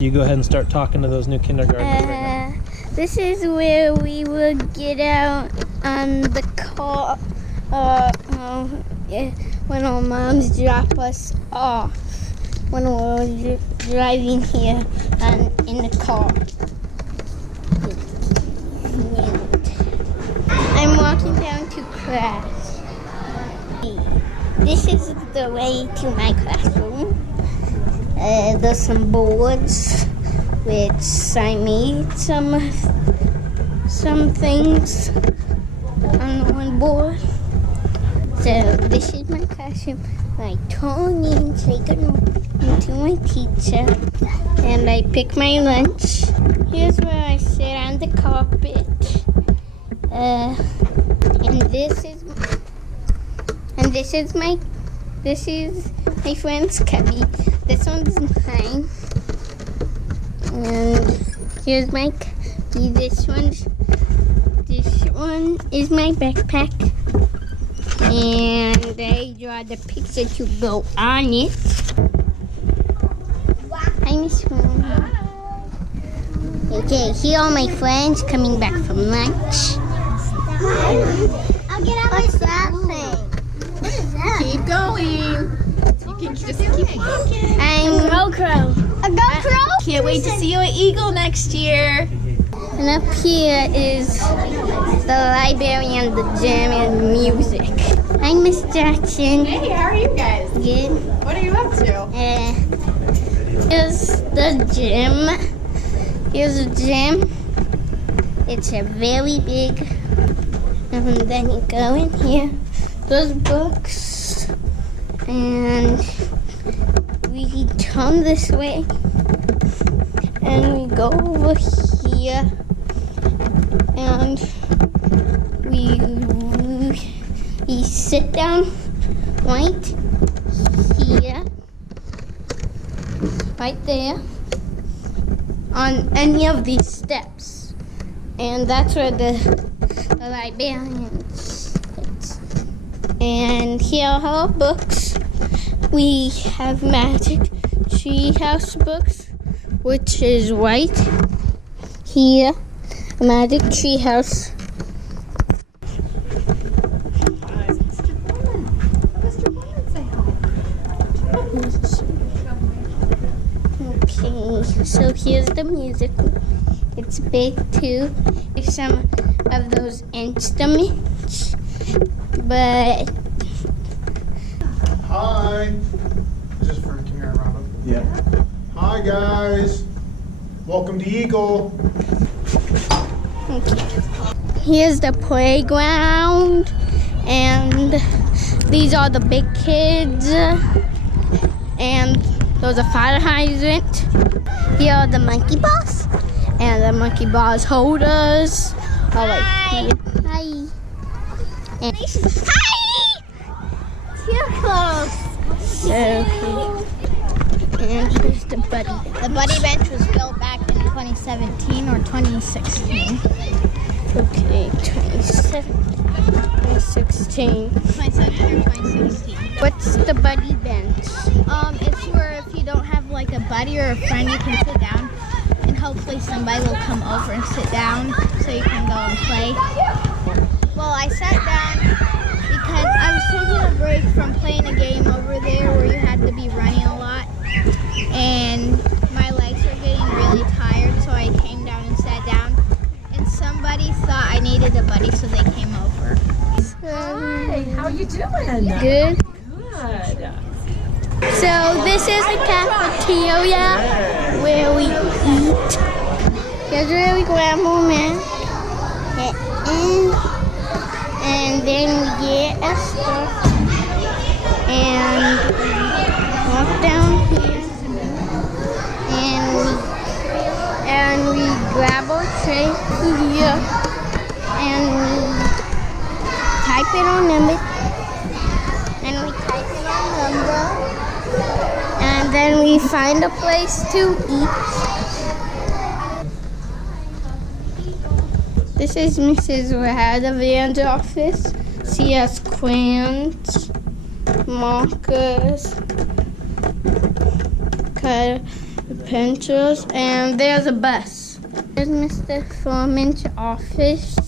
You go ahead and start talking to those new kindergartners right now. This is where we would get out on the car when our moms drop us off when we're driving here in the car. I'm walking down to class. This is the way to my classroom. There's some boards which I made some things on one board. So this is my classroom. I turn in, say good morning to my teacher, and I pick my lunch. Here's where I sit on the carpet. And this is my friend's cubby. This one's mine. And here's my cubby. This one is my backpack. And I draw the picture to go on it. Hi, Miss Home. Okay, here are my friends coming back from lunch. I'll get out. What's that thing? What is that? Keep going. You can just keep walking. I'm GoPro. A GoPro? Can't wait to see you at Eagle next year. And up here is the library and the gym and music. I'm Miss Jackson. Hey, how are you guys? Good. What are you up to? Here's the gym. Here's the gym. It's a very big. And then you go in here. There's books. And we turn this way. And we go over here. And we sit down right here. Right there. On any of these steps. And that's where the librarian sits. And here are our books. We have Magic Treehouse books, which is right here. Magic Treehouse. Okay, so here's the music. It's big too. There's some of those instruments, but. Hi. Is this for Tamara Rondo? Yeah. Hi guys. Welcome to Eagle. Okay. Here's the playground, and these are the big kids, and there's a fire hydrant. Here are the monkey balls, and the monkey balls holders. Oh, wait. Hi. Hi. And hi. Too close. So cute. And here's the buddy bench. The buddy bench was built back in 2017 or 2016. Okay, 2016. 2017 or 2016. What's the buddy bench? It's where if you don't have like a buddy or a friend, you can sit down and hopefully somebody will come over and sit down so you can go and play. Well, I sat down because I was taking a break from playing a game over there where you had to be running a lot. And my legs were getting really tired, so I came down and sat down. And somebody thought I needed a buddy, so they came over. Hi, how you doing? Good. Good. So this is the cafeteria where we eat. Here's where we grab them in. And then we get a stuff. And walk down here. And we grab our tray here. And we type it on number. And we type it on number. And then we find a place to eat. This is Mrs. Radovan's office. She has crayons, markers, pinches, and there's a bus. There's Mr. Foreman's office.